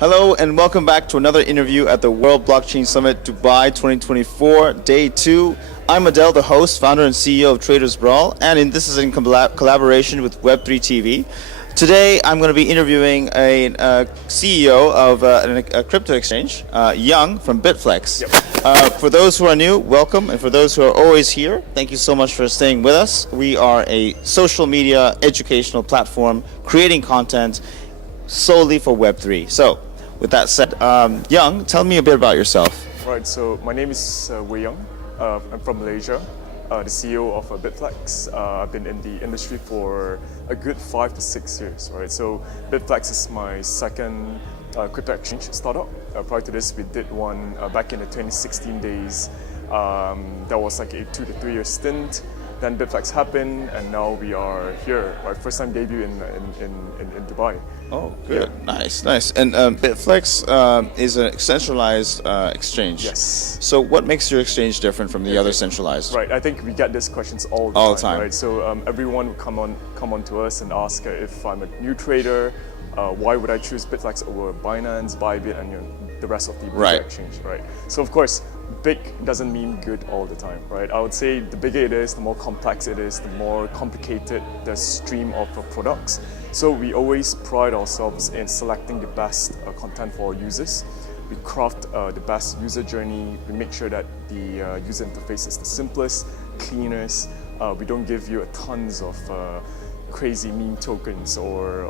Hello and welcome back to another interview at the World Blockchain Summit Dubai 2024, Day 2. I'm Adel, the host, founder and CEO of Traders Brawl, and this is in collaboration with Web3 TV. Today I'm going to be interviewing a CEO of a crypto exchange, Yang from Bitflex. Yep. For those who are new, welcome, and for those who are always here, thank you so much for staying with us. We are a social media educational platform creating content solely for Web3. So, with that said, Yang, tell me a bit about yourself. Right, so my name is Wui Yang. I'm from Malaysia, the CEO of Bitflex. I've been in the industry for a good 5 to 6 years, right? So Bitflex is my second crypto exchange startup. Prior to this, we did one back in the 2016 days. That was like a 2 to 3 year stint. Then Bitflex happened, and now we are here. Our first time debut in Dubai. Oh, good. Yeah. Nice. And Bitflex is a centralized exchange. Yes. So what makes your exchange different from the other centralized? Right. I think we get these questions all the time. Right. So everyone would come on to us and ask if I'm a new trader, why would I choose Bitflex over Binance, Bybit, and the rest of the exchange, right? So of course, big doesn't mean good all the time, right? I would say the bigger it is, the more complex it is, the more complicated the stream of products. So we always pride ourselves in selecting the best content for our users. We craft the best user journey. We make sure that the user interface is the simplest, cleanest. We don't give you tons of crazy meme tokens or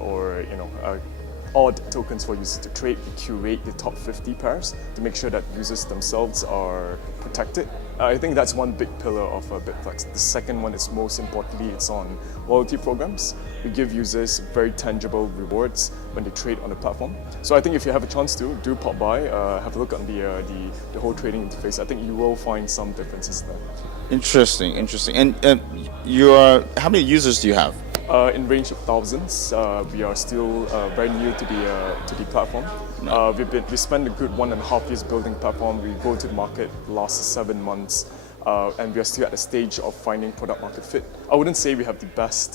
odd tokens for users to trade. We curate the top 50 pairs to make sure that users themselves are protected. I think that's one big pillar of Bitflex. The second one is most importantly, it's on loyalty programs. We give users very tangible rewards when they trade on the platform. So I think if you have a chance to, do pop by, have a look on the whole trading interface. I think you will find some differences there. Interesting. And how many users do you have? In range of thousands. We are still very new to the platform. We spent a good 1.5 years building the platform. We go to the market the last 7 months, and we are still at the stage of finding product market fit. I wouldn't say we have the best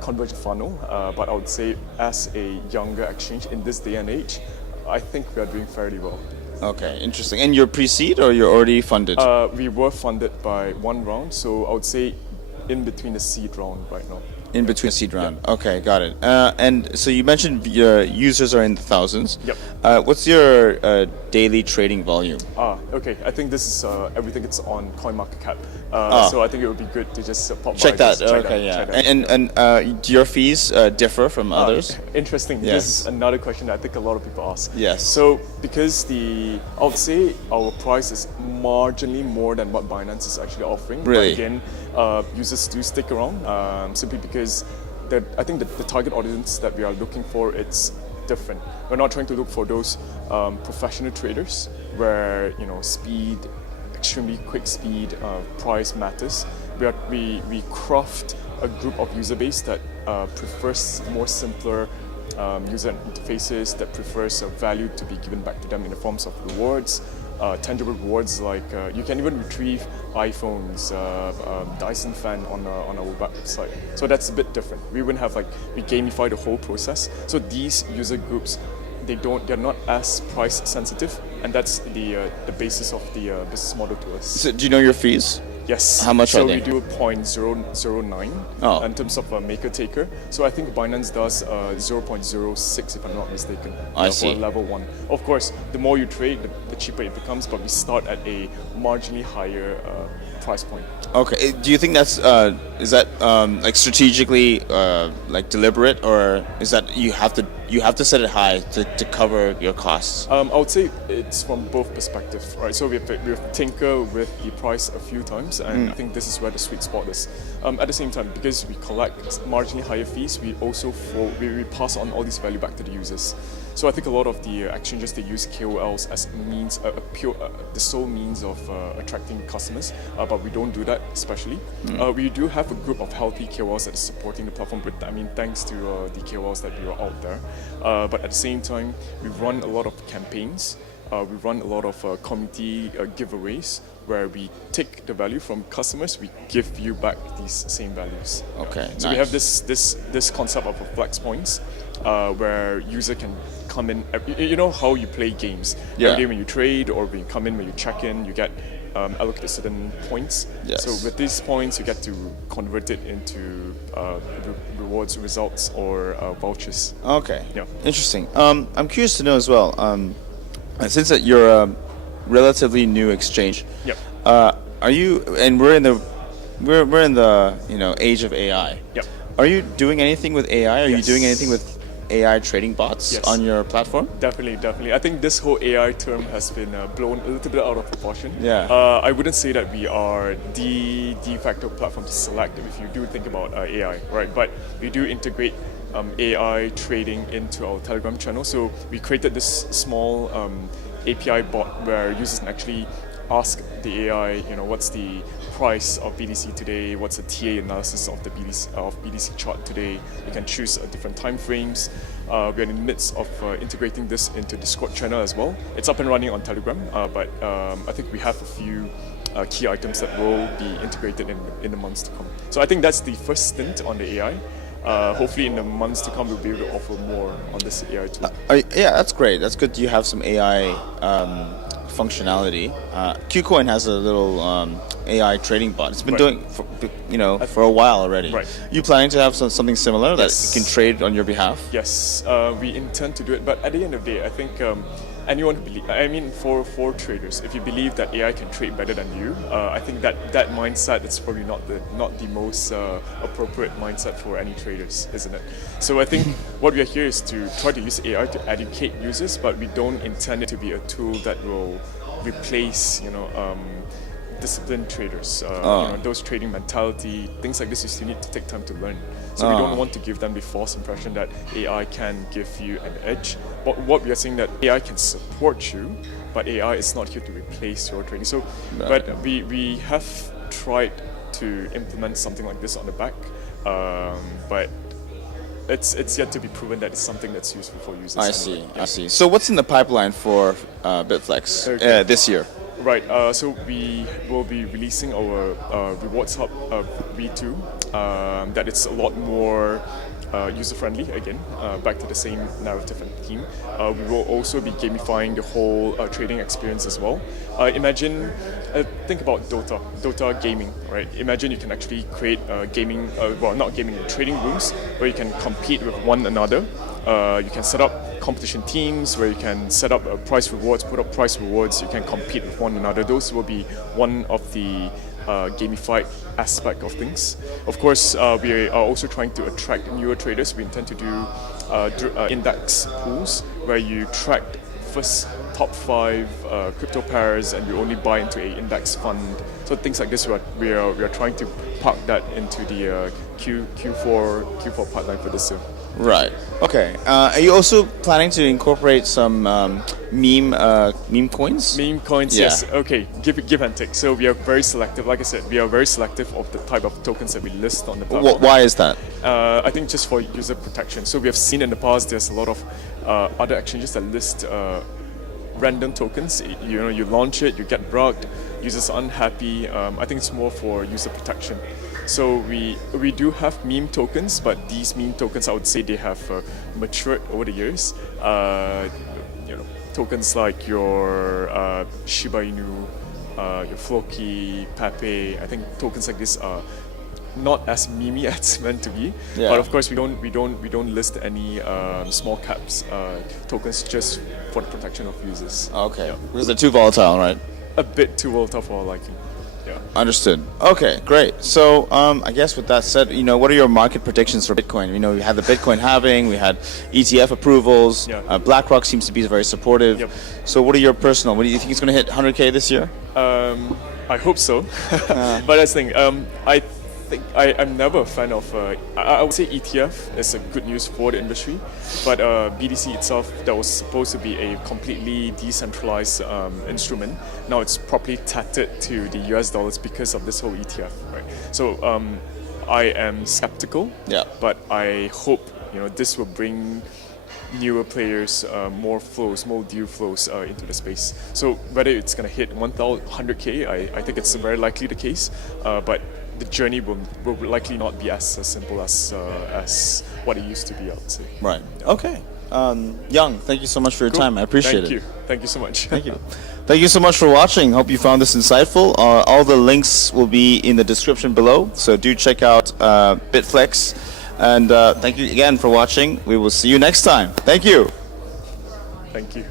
conversion funnel, but I would say as a younger exchange in this day and age, I think we are doing fairly well. Okay, interesting. And you're pre-seed or you're already funded? We were funded by one round, so I would say in between the seed round right now. In between the seed round. Yeah. Okay, got it. And so you mentioned your users are in the thousands. Yep. What's your daily trading volume? Okay. I think this is everything. It's on CoinMarketCap. So I think it would be good to just pop check by. That. Okay, yeah. And do your fees differ from others? Interesting. Yes. This is another question that I think a lot of people ask. Yes. So because I would say our price is marginally more than what Binance is actually offering. Really? But again, users do stick around simply because I think the target audience that we are looking for, it's different. We're not trying to look for those professional traders where speed, extremely quick speed, price matters. We craft a group of user base that prefers more simpler user interfaces, that prefers value to be given back to them in the forms of rewards. Tangible rewards like you can even retrieve iPhones, Dyson fan on our website. So that's a bit different. We wouldn't have we gamify the whole process. So these user groups, they're not as price sensitive, and that's the basis of the business model to us. So do you know your fees? Yes. How much are they? So we do 0.009 in terms of maker taker. So I think Binance does 0.06 if I'm not mistaken. I see. For level 1. Of course, the more you trade, the cheaper it becomes, but we start at a marginally higher price point. Okay. Do you think that's is that strategically deliberate, or is that you have to set it high to cover your costs? I would say it's from both perspectives, right? So we've tinkered with the price a few times, and I think this is where the sweet spot is. At the same time, because we collect marginally higher fees, we also we pass on all this value back to the users. So I think a lot of the exchanges, they use KOLs as means, the sole means of attracting customers, but we don't do that especially. We do have a group of healthy KOLs that is supporting the platform, thanks to the KOLs that we are out there. But at the same time, we run a lot of campaigns. We run a lot of community giveaways where we take the value from customers, we give you back these same values. Okay. So nice. we have this concept of flex points, where user can come in, you know how you play games. Yeah. Every day when you trade or when you come in, when you check in, you get allocated certain points. Yes. So with these points, you get to convert it into rewards, results, or vouchers. Okay. Yeah. Interesting. I'm curious to know as well. Since that you're a relatively new exchange, Yep. are you? And we're in the age of AI. Yep. Are you doing anything with AI? Are you Yes. doing anything with AI trading bots Yes. on your platform? Definitely. I think this whole AI term has been blown a little bit out of proportion. Yeah. I wouldn't say that we are the de facto platform to select if you do think about AI, right? But we do integrate AI trading into our Telegram channel. So we created this small API bot where users can actually ask the AI, what's the price of BTC today, what's the TA analysis of the BTC chart today. You can choose different time frames. We're in the midst of integrating this into Discord channel as well. It's up and running on Telegram, but I think we have a few key items that will be integrated in the months to come. So I think that's the first stint on the AI. Hopefully in the months to come we'll be able to offer more on this AI tool. Yeah, that's great. That's good. You have some AI functionality. KuCoin has a little AI trading bot. It's been doing for a while already. Right. You planning to have something similar that can trade on your behalf? Yes, we intend to do it. But at the end of the day, I think anyone who for traders, if you believe that AI can trade better than you, I think that mindset is probably not the most appropriate mindset for any traders, isn't it? So I think what we are here is to try to use AI to educate users, but we don't intend it to be a tool that will replace, disciplined traders. Those trading mentality, things like this, you still need to take time to learn. So we don't want to give them the false impression that AI can give you an edge. But what we are saying that AI can support you, but AI is not here to replace your trading. So, but we have tried to implement something like this on the back, but it's yet to be proven that it's something that's useful for users. I see. So what's in the pipeline for Bitflex this year? Right, so we will be releasing our Rewards Hub V2, that it's a lot more user-friendly again, back to the same narrative and theme. We will also be gamifying the whole trading experience as well. Think about Dota gaming, right? Imagine you can actually create trading rooms where you can compete with one another. You can set up competition teams where you can set up price rewards, put up price rewards, you can compete with one another. Those will be one of the gamified aspect of things. Of course, we are also trying to attract newer traders. We intend to do index pools where you track first top 5 crypto pairs and you only buy into an index fund. So things like this, we are trying to park that into the Q4 pipeline for this year. Right. Okay. Are you also planning to incorporate some meme coins? Meme coins, Yeah. yes. Okay, give and take. So we are very selective. Like I said, we are very selective of the type of tokens that we list on the platform. Why is that? I think just for user protection. So we have seen in the past there's a lot of other exchanges that list random tokens. You launch it, you get bugged, users are unhappy. I think it's more for user protection. So we do have meme tokens, but these meme tokens, I would say they have matured over the years. Tokens like your Shiba Inu, your Floki, Pepe. I think tokens like this are not as memey as it's meant to be. Yeah. But of course, we don't list any small caps tokens just for the protection of users. Okay. Yeah. Because they're too volatile, right? A bit too volatile for our liking. Yeah. Understood. Okay, great. So I guess with that said, what are your market predictions for Bitcoin? We had the Bitcoin halving, we had ETF approvals. Yeah. BlackRock seems to be very supportive. Yep. So what are your personal? What do you think it's going to hit 100K this year? I hope so. But that's the thing. I'm never a fan of. I would say ETF is a good news for the industry, but BTC itself, that was supposed to be a completely decentralized instrument. Now it's properly tethered to the US dollars because of this whole ETF, right? So I am skeptical. Yeah. But I hope this will bring newer players, more flows, more deal flows into the space. So whether it's going to hit 100K, I think it's very likely the case. But the journey will likely not be as simple as what it used to be, I would say. Right. Okay. Young, thank you so much for your time. I appreciate it. Thank you so much. Thank you. Thank you so much for watching. Hope you found this insightful. All the links will be in the description below, so do check out Bitflex. And thank you again for watching. We will see you next time. Thank you. Thank you.